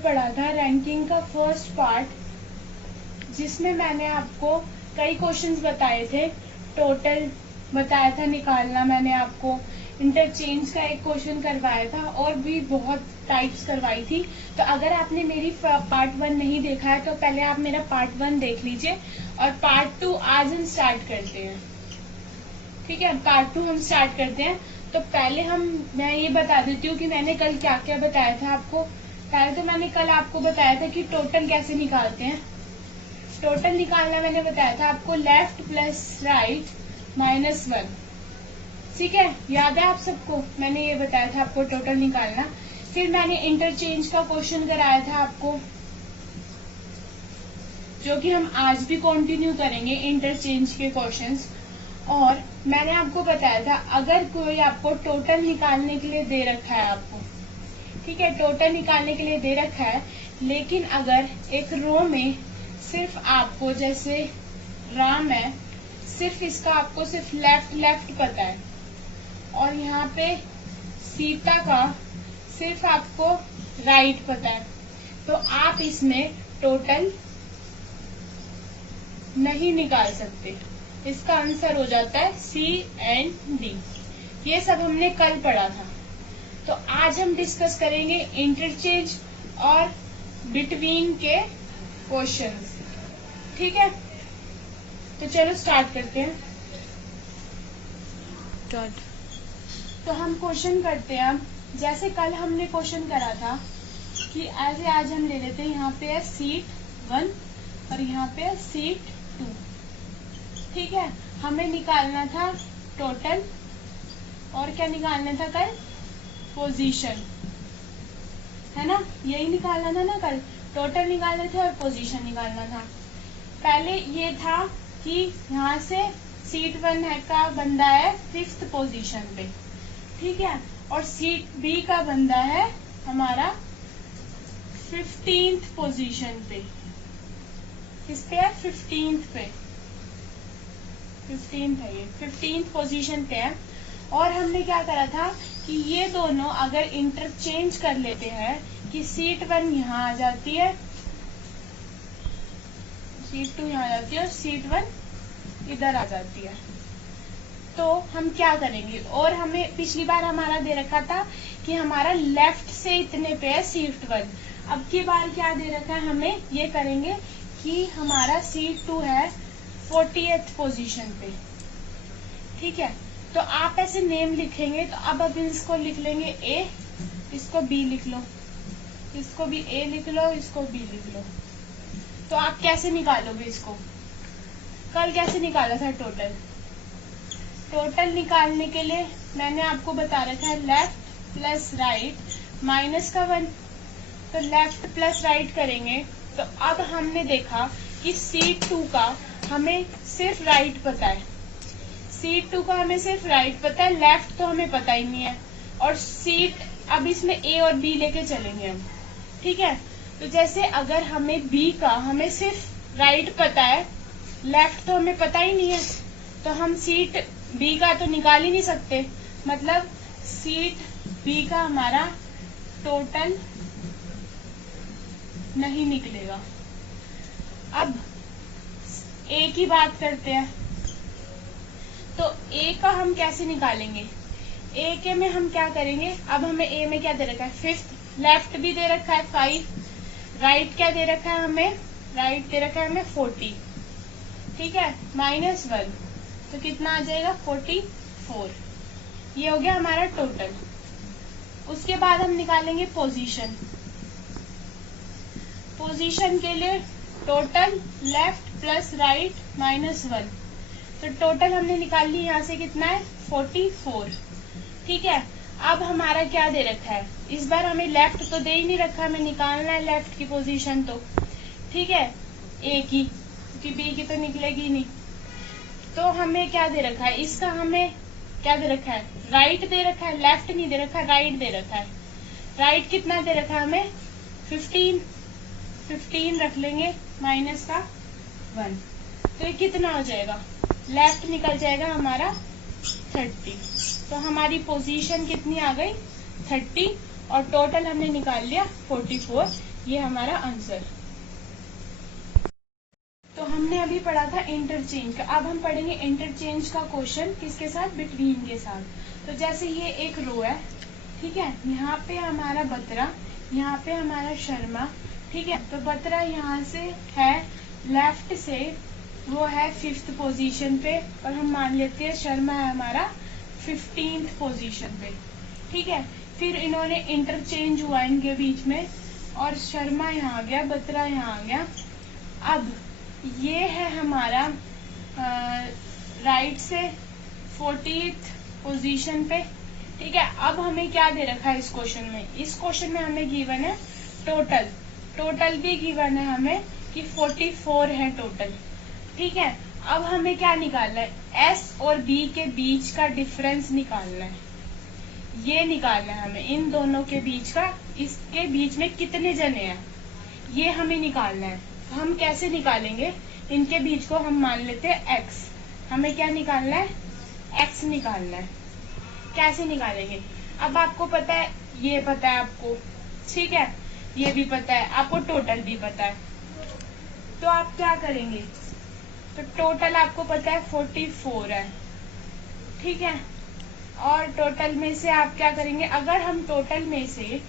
पढ़ा था रैंकिंग का फर्स्ट पार्ट, जिसमें मैंने आपको कई क्वेश्चंस बताए थे। टोटल बताया था निकालना, मैंने आपको इंटरचेंज का एक क्वेश्चन करवाया था और भी बहुत टाइप्स करवाई थी। तो अगर आपने मेरी पार्ट 1 नहीं देखा है तो पहले आप मेरा पार्ट 1 देख लीजिए और पार्ट 2 आज हम स्टार्ट करते हैं। ठीक है, पार्ट 2 हम स्टार्ट करते हैं। तो पहले मैं ये बता देती हूँ कि मैंने कल क्या क्या बताया था आपको। पहले तो मैंने कल आपको बताया था कि टोटल कैसे निकालते हैं। टोटल निकालना मैंने बताया था आपको लेफ्ट प्लस राइट -1। ठीक है, याद है आप सबको, मैंने ये बताया था आपको टोटल निकालना। फिर मैंने इंटरचेंज का क्वेश्चन कराया था आपको, जो कि हम आज भी कंटिन्यू करेंगे इंटरचेंज के क्वेश्चंस। और मैंने आपको बताया था अगर कोई आपको टोटल निकालने के लिए दे रखा है आपको, ठीक है, टोटल निकालने के लिए दे रखा है, लेकिन अगर एक रो में सिर्फ आपको, जैसे राम है, सिर्फ इसका आपको सिर्फ लेफ्ट पता है और यहाँ पे सीता का सिर्फ आपको राइट पता है, तो आप इसमें टोटल नहीं निकाल सकते। इसका आंसर हो जाता है C एंड D। ये सब हमने कल पढ़ा था। तो आज हम डिस्कस करेंगे इंटरचेंज और बिटवीन के क्वेश्चंस। ठीक है, तो चलो स्टार्ट करते हैं। तो हम क्वेश्चन करते हैं। अब जैसे कल हमने क्वेश्चन करा था कि ऐसे आज हम ले लेते हैं, यहाँ पे है सीट 1 और यहाँ पे है सीट 2। ठीक है, हमें निकालना था टोटल और क्या निकालना था कल, पोजीशन, है ना, यही निकालना था ना कल, टोटल निकालना था और पोजीशन निकालना था। पहले ये था कि यहाँ से सीट 1 का बंदा है 5th पोजीशन पे, ठीक है, और सीट बी का बंदा है हमारा 15th पोजीशन पे। किस पे है, 15th पे, 15th है, ये 15th पोजीशन पे है। और हमने क्या करा था कि ये दोनों अगर इंटरचेंज कर लेते हैं कि सीट 1 यहाँ आ जाती है, सीट 2 यहाँ आ जाती है और सीट 1 इधर आ जाती है, तो हम क्या करेंगे। और हमें पिछली बार हमारा दे रखा था कि हमारा लेफ्ट से इतने पे है सीट 1। अब की बार क्या दे रखा है हमें, ये करेंगे कि हमारा सीट 2 है 40th पोजीशन पे। ठीक है, तो आप ऐसे नेम लिखेंगे, तो अब इसको लिख लेंगे A, इसको B लिख लो, इसको भी A लिख लो, इसको B लिख लो। तो आप कैसे निकालोगे इसको, कल कैसे निकाला था टोटल। टोटल निकालने के लिए मैंने आपको बता रखा है लेफ्ट प्लस राइट -1। तो लेफ्ट प्लस राइट करेंगे, तो अब हमने देखा कि सीट 2 का हमें सिर्फ राइट पता है, सीट 2 का हमें सिर्फ राइट पता है, लेफ्ट तो हमें पता ही नहीं है। और सीट, अब इसमें A और B लेके चलेंगे हम। ठीक है, तो जैसे अगर हमें B का हमें सिर्फ राइट पता है, लेफ्ट तो हमें पता ही नहीं है, तो हम सीट B का तो निकाल ही नहीं सकते, मतलब सीट B का हमारा टोटल नहीं निकलेगा। अब A की बात करते हैं, तो A का हम कैसे निकालेंगे। A के में हम क्या करेंगे, अब हमें A में क्या दे रखा है 5th, लेफ्ट भी दे रखा है 5, राइट क्या दे रखा है हमें, राइट दे रखा है हमें 40। ठीक है, -1, तो कितना आ जाएगा 44। ये हो गया हमारा टोटल। उसके बाद हम निकालेंगे पोजीशन। पोजीशन के लिए टोटल लेफ्ट प्लस राइट -1, तो टोटल हमने निकाल ली, यहाँ से कितना है 44। ठीक है, अब हमारा क्या दे रखा है, इस बार हमें लेफ्ट तो दे ही नहीं रखा, हमें निकालना है लेफ्ट की पोजीशन। तो ठीक है, A की, क्योंकि B की तो निकलेगी नहीं, तो हमें क्या दे रखा है, इसका हमें क्या दे रखा है, राइट दे रखा है, लेफ्ट नहीं दे रखा, राइट दे रखा है। राइट कितना दे रखा है हमें 15 रख लेंगे -1, तो ये कितना हो जाएगा, लेफ्ट निकल जाएगा हमारा 30। तो हमारी पोजीशन कितनी आ गई 30 और टोटल हमने निकाल लिया 44। ये हमारा आंसर। तो हमने अभी पढ़ा था इंटरचेंज का, अब हम पढ़ेंगे इंटरचेंज का क्वेश्चन किसके साथ, बिटवीन के साथ। तो जैसे ये एक रो है, ठीक है, यहाँ पे हमारा बत्रा, यहाँ पे हमारा शर्मा, ठीक है। तो बत्रा यहाँ से है लेफ्ट से, वो है 5th पोजीशन पे, और हम मान लेते हैं शर्मा है हमारा 15th पोजीशन पे, ठीक है। फिर इन्होंने इंटरचेंज हुआ इनके बीच में, और शर्मा यहाँ आ गया, बत्रा यहाँ आ गया। अब ये है हमारा राइट से 40th पोजीशन पे, ठीक है। अब हमें क्या दे रखा है इस क्वेश्चन में, इस क्वेश्चन में हमें गिवन है टोटल भी गिवन है हमें कि 44 है टोटल, ठीक है। अब हमें क्या निकालना है, एस और बी के बीच का डिफरेंस निकालना है, ये निकालना है हमें, इन दोनों के बीच का, इसके बीच में कितने जने हैं ये हमें निकालना है। तो हम कैसे निकालेंगे, इनके बीच को हम मान लेते हैं एक्स, हमें क्या निकालना है, एक्स निकालना है। कैसे निकालेंगे, अब आपको पता है, ये पता है आपको, ठीक है, ये भी पता है आपको, टोटल भी पता है। तो आप क्या करेंगे, तो टोटल आपको पता है 44 है, ठीक है। और टोटल में से आप क्या करेंगे, अगर हम टोटल में से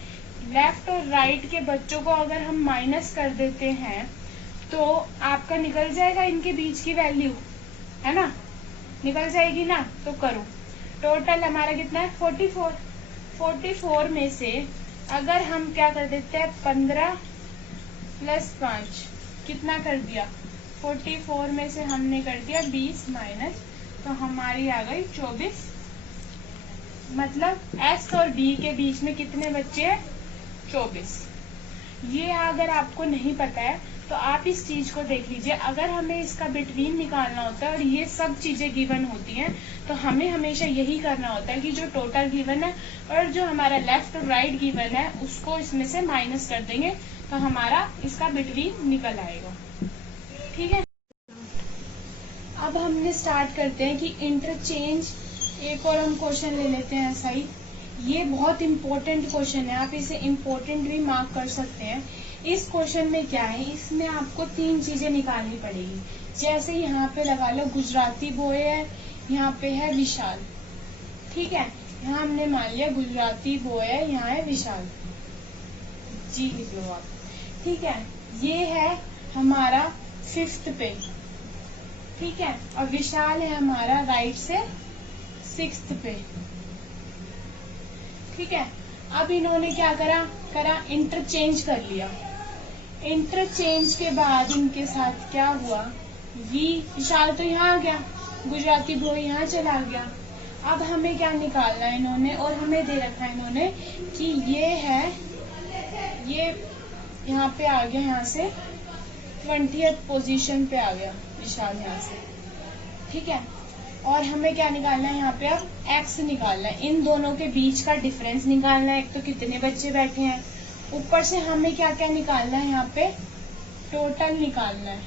लेफ्ट और राइट के बच्चों को अगर हम माइनस कर देते हैं तो आपका निकल जाएगा इनके बीच की वैल्यू, है ना, निकल जाएगी ना। तो करो, टोटल हमारा कितना है 44, 44 में से अगर हम क्या कर देते हैं 15 + 5 कितना कर दिया, 44 में से हमने कर दिया 20 माइनस, तो हमारी आ गई 24। मतलब एस और बी के बीच में कितने बच्चे हैं, 24। ये अगर आपको नहीं पता है तो आप इस चीज को देख लीजिए, अगर हमें इसका बिटवीन निकालना होता है और ये सब चीजें गिवन होती हैं तो हमें हमेशा यही करना होता है कि जो टोटल गिवन है और जो हमारा लेफ्ट और राइट गिवन है उसको इसमें से माइनस कर देंगे तो हमारा इसका बिटवीन निकल आएगा, ठीक है। अब हमने स्टार्ट करते हैं कि इंटरचेंज, एक और हम क्वेश्चन ले लेते हैं ऐसा ही। ये बहुत इंपॉर्टेंट क्वेश्चन है, आप इसे इंपॉर्टेंट भी मार्क कर सकते हैं। इस क्वेश्चन में क्या है, इसमें आपको 3 चीजें निकालनी पड़ेगी। जैसे यहाँ पे लगा लो गुजराती बॉय है, यहाँ पे है विशाल, ठीक है। यहाँ हमने मान लिया गुजराती बॉय है, यहाँ है विशाल, जी लिख लो आप, ठीक है। ये है हमारा 5th पे, ठीक है, और विशाल है हमारा राइट से 6th पे, ठीक है। अब इन्होंने क्या करा इंटरचेंज कर लिया। इंटरचेंज के बाद इनके साथ क्या हुआ, विशाल तो यहाँ आ गया, गुजराती बॉय यहाँ चला गया। अब हमें क्या निकालना है इन्होंने, और हमें दे रखा है इन्होंने कि ये है, ये यहाँ पे आ गया, यहाँ से 20th पोजीशन पे आ गया विशाल यहाँ से, ठीक है। और हमें क्या निकालना है यहाँ पे, अब एक्स निकालना है, इन दोनों के बीच का डिफरेंस निकालना है। एक तो कितने बच्चे बैठे हैं, ऊपर से हमें क्या क्या निकालना है, यहाँ पे टोटल निकालना है,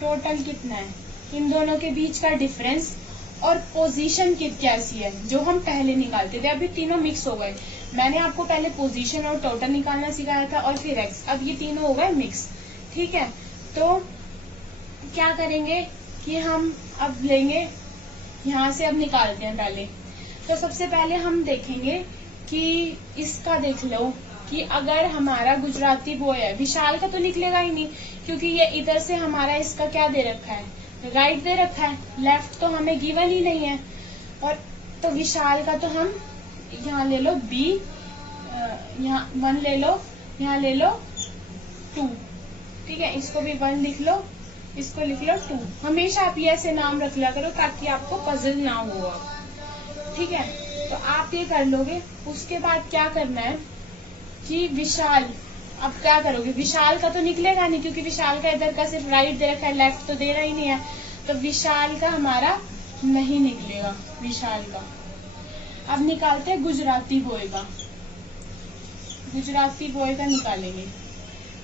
टोटल कितना है, इन दोनों के बीच का डिफरेंस, और पोजीशन कैसी है जो हम पहले निकालते थे। अभी तीनों मिक्स हो गए, मैंने आपको पहले पोजीशन और टोटल निकालना सिखाया था और फिर एक्स, अब ये तीनों हो गए मिक्स, ठीक है। तो क्या करेंगे कि हम अब लेंगे, यहाँ से अब निकालते हैं पहले। तो सबसे पहले हम देखेंगे कि इसका देख लो कि अगर हमारा गुजराती बॉय है, विशाल का तो निकलेगा ही नहीं क्योंकि ये इधर से हमारा इसका क्या दे रखा है, राइट दे रखा है, लेफ्ट तो हमें गिवन ही नहीं है। और तो विशाल का तो हम यहाँ ले लो बी, यहाँ 1 ले लो, यहाँ ले लो 2, ठीक है, इसको भी 1 लिख लो, इसको लिख लो 2। हमेशा आप ये ऐसे नाम रख लिया करो ताकि आपको पजल ना हो, ठीक है। तो आप ये कर लोगे। उसके बाद क्या करना है कि विशाल, अब क्या करोगे, विशाल का तो निकलेगा नहीं क्योंकि विशाल का इधर का सिर्फ राइट दे रखा है, लेफ्ट तो दे रहा ही नहीं है, तो विशाल का हमारा नहीं निकलेगा, विशाल का। अब निकालते हैं गुजराती बॉय का, गुजराती बॉय का निकालेंगे।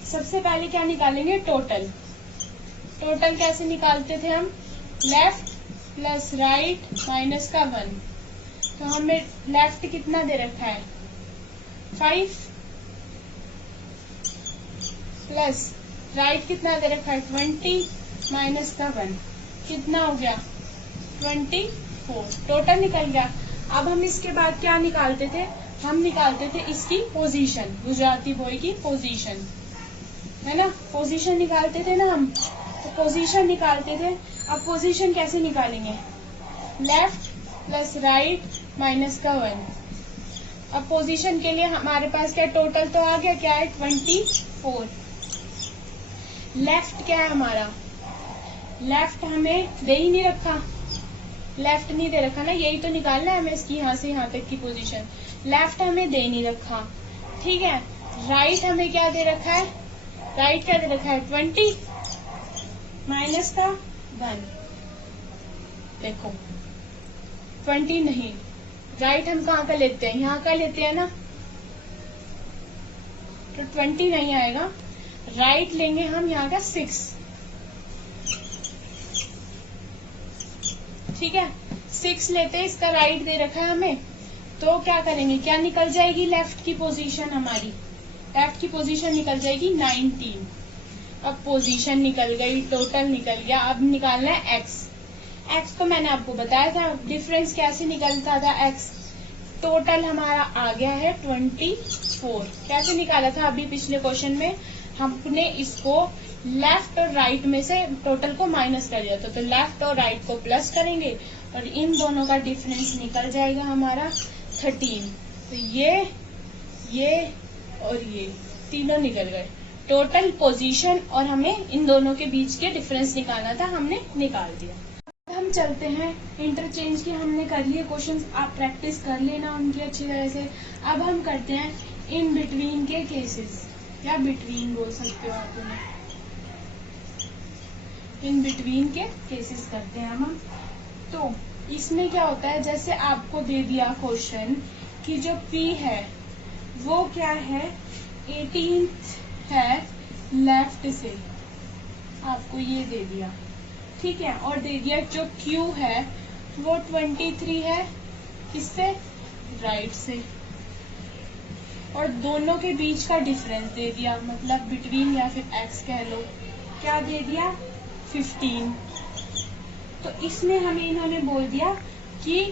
सबसे पहले क्या निकालेंगे, टोटल। टोटल कैसे निकालते थे हम, लेफ्ट प्लस राइट माइनस का 1। तो हमें लेफ्ट कितना दे रखा है 5, प्लस राइट कितना दे रखा है 20 माइनस का 1 कितना हो गया 24 टोटल निकल गया। अब हम इसके बाद क्या निकालते थे, हम निकालते थे इसकी पोजीशन, गुजराती बॉय की पोजीशन है ना, पोजीशन निकालते थे ना हम, तो पोजीशन निकालते थे। अब पोजीशन कैसे निकालेंगे, लेफ्ट प्लस राइट माइनस का 1। अब पोजीशन के लिए हमारे पास क्या टोटल तो आ गया, क्या है 24। लेफ्ट क्या है हमारा, लेफ्ट हमें दे ही नहीं रखा, लेफ्ट नहीं दे रखा ना, यही तो निकालना है हमें इसकी यहाँ से यहाँ तक की पोजीशन। लेफ्ट हमें दे नहीं रखा, ठीक है। राइट हमें क्या दे रखा है, राइट क्या दे रखा है 20 माइनस का 1। देखो 20 नहीं, राइट हम कहाँ का लेते हैं, यहाँ का लेते हैं ना, तो 20 नहीं आएगा। राइट लेंगे हम यहाँ का 6, ठीक है 6 लेते हैं, इसका राइट दे रखा है हमें, तो क्या करेंगे, क्या निकल जाएगी लेफ्ट की पोजीशन हमारी, लेफ्ट की पोजीशन निकल जाएगी 19। अब पोजीशन निकल गई, टोटल निकल गया, अब निकालना है एक्स। एक्स को मैंने आपको बताया था डिफरेंस कैसे निकलता था, एक्स टोटल हमारा आ गया है 24। कैसे निकाला था अभी पिछले क्वेश्चन में, हमने इसको लेफ्ट और राइट में से टोटल को माइनस कर दिया था, तो लेफ्ट और राइट को प्लस करेंगे और इन दोनों का डिफरेंस निकल जाएगा हमारा 13। तो ये और ये तीनों निकल गए, टोटल पोजीशन और हमें इन दोनों के बीच के डिफरेंस निकालना था, हमने निकाल दिया। अब हम चलते हैं इंटरचेंज की, हमने कर लिए क्वेश्चंस, आप प्रैक्टिस कर लेना उनकी अच्छी तरह से। अब हम करते हैं इन बिटवीन के केसेस, या बिटवीन बोल सकते हो आप उन्हें, इन बिटवीन के केसेस करते हैं हम। तो इसमें क्या होता है, जैसे आपको दे दिया क्वेश्चन कि जो P है वो क्या है 18th है लेफ्ट से, आपको ये दे दिया, ठीक है, और दे दिया जो Q है वो 23 है किससे, राइट से, और दोनों के बीच का डिफरेंस दे दिया, मतलब बिटवीन या फिर x कह लो, क्या दे दिया 15। तो इसमें हमें इन्होंने बोल दिया कि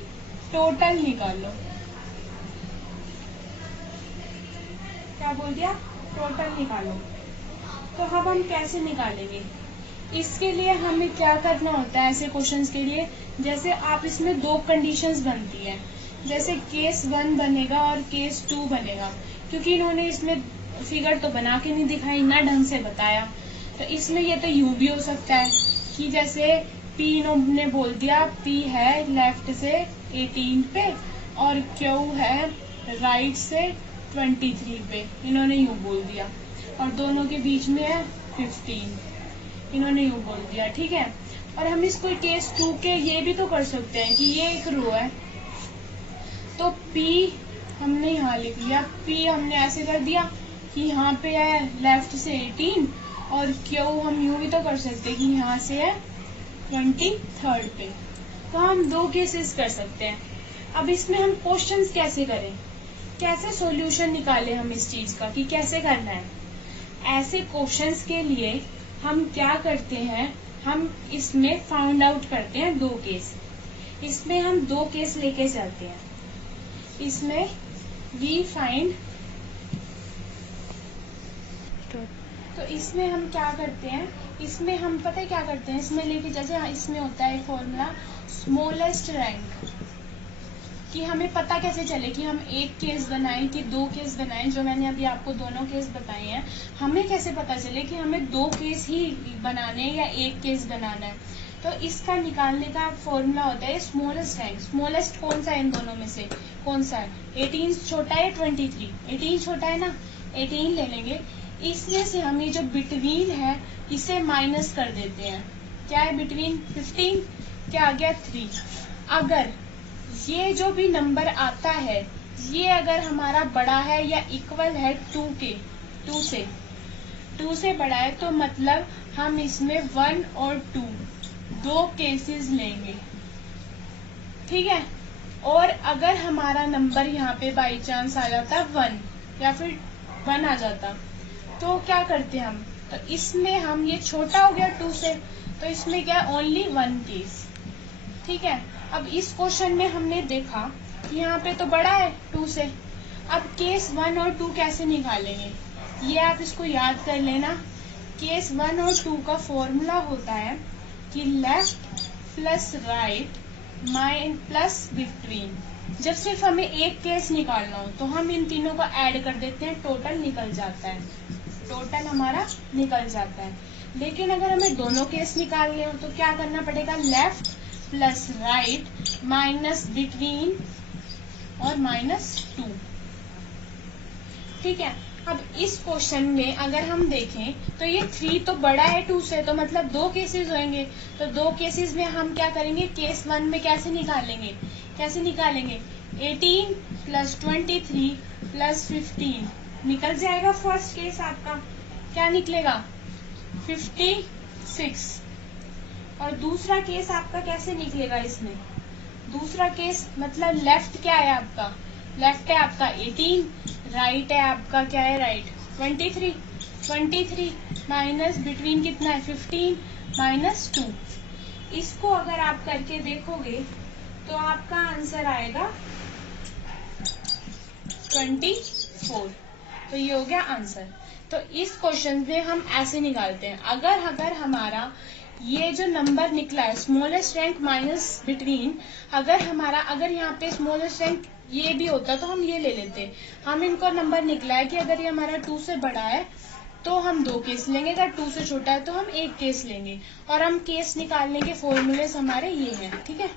टोटल निकालो, क्या बोल दिया, टोटल निकालो। तो अब हम कैसे निकालेंगे, इसके लिए हमें क्या करना होता है ऐसे क्वेश्चंस के लिए, जैसे आप इसमें दो कंडीशंस बनती है, जैसे केस 1 बनेगा और केस 2 बनेगा, क्योंकि इन्होंने इसमें फिगर तो बना के नहीं दिखाई ना ढंग से बताया, तो इसमें ये तो यूं भी हो सकता है कि जैसे P इन्होंने बोल दिया P है लेफ्ट से 18 पे और Q है राइट से 23 पे, इन्होंने यूं बोल दिया, और दोनों के बीच में है 15, इन्होंने यूं बोल दिया, ठीक है। और हम इसको केस 2 के ये भी तो कर सकते हैं कि ये एक रो है, तो P हमने यहाँ लिख लिया, P हमने ऐसे कर दिया कि यहाँ पे है लेफ्ट से 18 और Q हम यूं भी तो कर सकते हैं कि यहाँ से है 23 पे, तो हम दो केसेस कर सकते हैं। अब इसमें हम क्वेश्चंस कैसे करें, कैसे सॉल्यूशन निकालें हम इस चीज का कि कैसे करना है, ऐसे क्वेश्चंस के लिए हम क्या करते हैं, हम इसमें फाउंड आउट करते हैं दो केस, इसमें हम दो केस लेके चलते हैं, इसमें वी फाइंड, तो इसमें हम क्या करते हैं, इसमें हम पता है क्या करते हैं, इसमें लेके जैसे इसमें होता है फॉर्मूला स्मॉलेस्ट रैंक, कि हमें पता कैसे चले कि हम एक केस बनाएं कि दो केस बनाएं, जो मैंने अभी आपको दोनों केस बताए हैं, हमें कैसे पता चले कि हमें दो केस ही बनाने हैं या एक केस बनाना है, तो इसका निकालने का फॉर्मूला होता है स्मॉलेस्ट रैंक। स्मॉलेस्ट कौन सा है इन दोनों में से, कौन सा है, 18 छोटा है 23, 18 छोटा है ना, 18 ले लेंगे, इसमें से हम ये जो बिटवीन है इसे माइनस कर देते हैं, क्या है बिटवीन 15, क्या आ गया 3। अगर ये जो भी नंबर आता है ये अगर हमारा बड़ा है या इक्वल है 2 से बड़ा है, तो मतलब हम इसमें 1 और 2 दो केसेस लेंगे, ठीक है। और अगर हमारा नंबर यहाँ पे बाई चांस आ जाता 1 या फिर 1 आ जाता, तो क्या करते हैं हम, तो इसमें हम ये छोटा हो गया 2 से, तो इसमें क्या है ओनली 1 केस। ठीक है, अब इस क्वेश्चन में हमने देखा कि यहाँ पे तो बड़ा है 2 से। अब केस 1 और 2 कैसे निकालेंगे, ये आप इसको याद कर लेना। केस 1 और 2 का फॉर्मूला होता है कि left plus right mine plus between. जब सिर्फ हमें एक केस निकालना हो तो हम इन तीनों को ऐड कर देते हैं, टोटल निकल जाता है, टोटल हमारा निकल जाता है। लेकिन अगर हमें दोनों केस निकालने हो तो क्या करना पड़ेगा, left plus right minus between और -2। ठीक है, अब इस क्वेश्चन में अगर हम देखें तो ये 3 तो बड़ा है 2 से, तो मतलब 2 केसेस होंगे। तो 2 केसेस में हम क्या करेंगे, केस 1 में कैसे निकालेंगे, 18 प्लस 23 प्लस 15 निकल जाएगा। फर्स्ट केस आपका क्या निकलेगा, 56। और दूसरा केस आपका कैसे निकलेगा, इसमें दूसरा केस मतलब लेफ्ट क्या है आपका, लेफ्ट है आपका 18, राइट है आपका क्या है, राइट 23 माइनस बिटवीन कितना है 15 -2। इसको अगर आप करके देखोगे तो आपका आंसर आएगा 24। तो ये हो गया आंसर। तो इस क्वेश्चन में हम ऐसे निकालते हैं, अगर हमारा ये जो नंबर निकला है स्मॉलेस्ट रैंक माइनस बिटवीन, अगर यहाँ पे स्मॉलेस्ट रैंक ये भी होता तो हम ये ले लेते। हम इनको नंबर निकला है कि अगर ये हमारा 2 से बड़ा है तो हम 2 केस लेंगे, अगर 2 से छोटा है तो हम 1 केस लेंगे। और हम केस निकालने के फॉर्मूलेस हमारे ये हैं। ठीक है,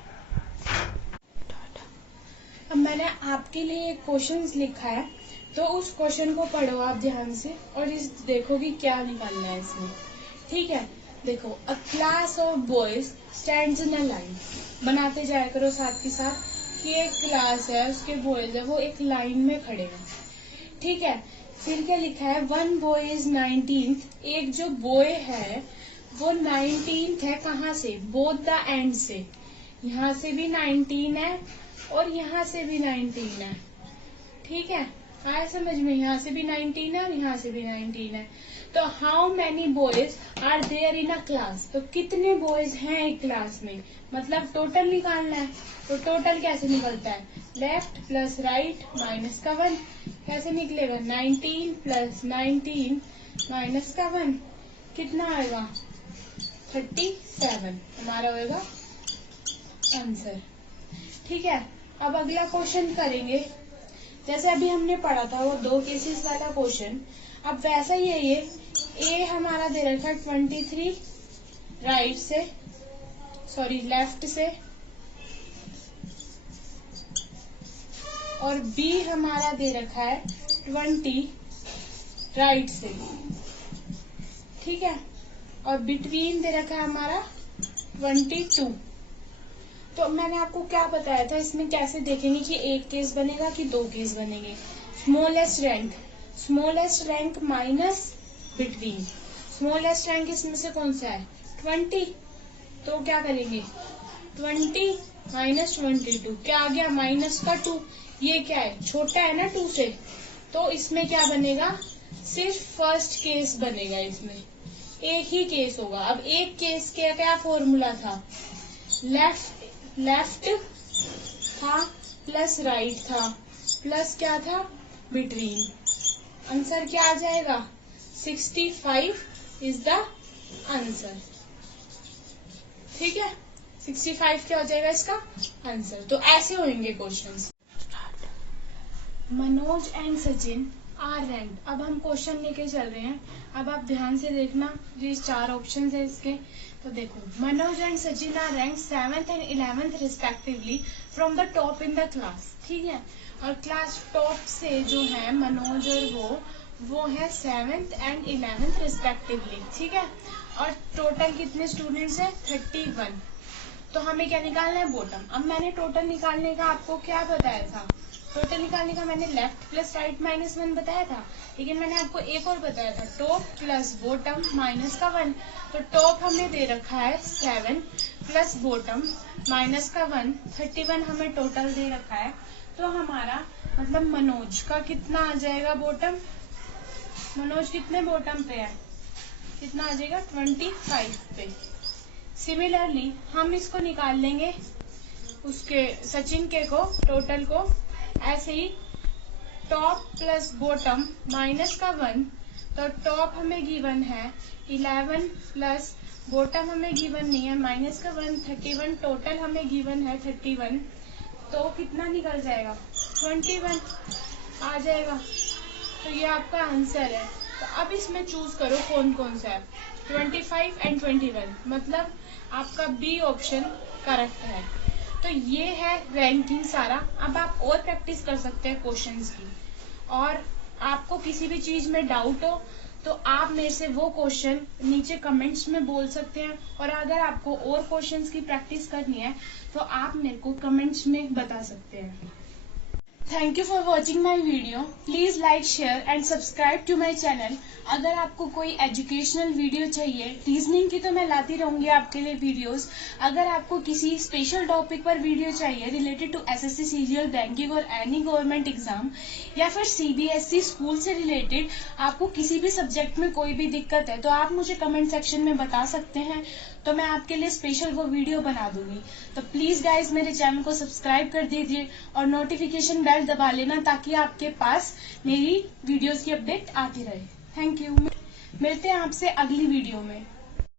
अब मैंने आपके लिए एक क्वेश्चन लिखा है, तो उस क्वेश्चन को पढ़ो आप ध्यान से और इस देखो कि क्या निकालना है इसमें। ठीक है, देखो, अ class of boys stands in a line, बनाते जाया करो साथ के साथ कि एक क्लास है उसके बॉयज है वो एक लाइन में खड़े हैं। ठीक है, फिर क्या लिखा है, 1 बॉय इज 19th, एक जो बॉय है वो 19th है, कहाँ से, बोथ द एंड से, यहाँ से भी 19 है और यहाँ से भी 19 है। ठीक है, आया समझ में, यहाँ से भी 19 है और यहाँ से भी 19 है। तो how many boys are there in a class, तो कितने बॉयज हैं एक क्लास में, मतलब टोटल निकालना है। तो टोटल कैसे निकलता है, लेफ्ट प्लस राइट माइनस का 1, कैसे निकलेगा 19 प्लस 19 माइनस का 1, कितना आएगा 37, हमारा होगा आंसर। ठीक है, अब अगला क्वेश्चन करेंगे, जैसे अभी हमने पढ़ा था वो 2 केसेस वाला क्वेश्चन, अब वैसा ही है ये। ए हमारा दे रखा है 23 राइट से, सॉरी लेफ्ट से, और बी हमारा दे रखा है 20 राइट से। ठीक है, और बिटवीन दे रखा है हमारा 22। तो मैंने आपको क्या बताया था, इसमें कैसे देखेंगे कि 1 केस बनेगा कि 2 केस बनेंगे। Smallest rank minus between, smallest rank इसमें से कौन सा है 20, तो क्या करेंगे 20 माइनस 22, क्या आ गया माइनस का 2, ये क्या है छोटा है ना 2 से, तो इसमें क्या बनेगा, सिर्फ फर्स्ट केस बनेगा, इसमें एक ही केस होगा। अब एक केस के क्या फॉर्मूला था, लेफ्ट था प्लस राइट था प्लस क्या था बिटवीन, आंसर क्या आ जाएगा 65 इज द आंसर। ठीक है, 65 क्या हो जाएगा इसका आंसर। तो ऐसे होंगे questions. Manoj and Sachin are ranked, अब हम क्वेश्चन लेके चल रहे हैं, अब आप ध्यान से देखना, ये 4 ऑप्शन है इसके। तो देखो, Manoj and Sachin are rank 7th and 11th respectively from the top in the class. ठीक है, और क्लास टॉप से जो है मनोज और वो है 7th and 11th रिस्पेक्टिवली। ठीक है, और टोटल कितने स्टूडेंट्स है 31। तो हमें क्या निकालना है, बॉटम। अब मैंने टोटल निकालने का आपको क्या बताया था, टोटल निकालने का मैंने लेफ्ट प्लस राइट माइनस 1 बताया था, लेकिन मैंने आपको एक और बताया था, टॉप प्लस बॉटम माइनस का 1। तो टॉप हमें दे रखा है 7 प्लस बॉटम माइनस का 1, 31 हमें टोटल दे रखा है। तो हमारा मतलब मनोज का कितना आ जाएगा बॉटम मनोज कितने बॉटम पे है, कितना आ जाएगा 25 पे। सिमिलरली हम इसको निकाल लेंगे उसके सचिन के को टोटल को ऐसे ही, टॉप प्लस बॉटम माइनस का 1, तो टॉप हमें गिवन है 11 प्लस बॉटम हमें गिवन नहीं है माइनस का 1, 31, टोटल हमें गिवन है 31, तो कितना निकल जाएगा 21 आ जाएगा। तो ये आपका आंसर है। तो अब इसमें चूज करो कौन कौन सा है, 25 एंड 21, मतलब आपका बी ऑप्शन करेक्ट है। तो ये है रैंकिंग सारा। अब आप और प्रैक्टिस कर सकते हैं क्वेश्चंस की, और आपको किसी भी चीज में डाउट हो तो आप मेरे से वो क्वेश्चन नीचे कमेंट्स में बोल सकते हैं, और अगर आपको और क्वेश्चंस की प्रैक्टिस करनी है तो आप मेरे को कमेंट्स में बता सकते हैं। Thank you for watching my video. Please like, share and subscribe to my channel. अगर आपको कोई एजुकेशनल वीडियो चाहिए, रीजनिंग की, तो मैं लाती रहूंगी आपके लिए वीडियोस। अगर आपको किसी स्पेशल टॉपिक पर वीडियो चाहिए related to SSC, CGL, banking और एनी गवर्नमेंट एग्जाम, या फिर सीबीएसई स्कूल से रिलेटेड आपको किसी भी सब्जेक्ट में कोई भी दिक्कत है, तो आप मुझे कमेंट सेक्शन में बता सकते हैं, तो मैं आपके लिए स्पेशल वो वीडियो बना दूंगी। तो प्लीज गाइज मेरे चैनल को सब्सक्राइब कर दीजिए और नोटिफिकेशन बेल दबा लेना, ताकि आपके पास मेरी वीडियोस की अपडेट आती रहे। Thank you. मिलते हैं आपसे अगली वीडियो में।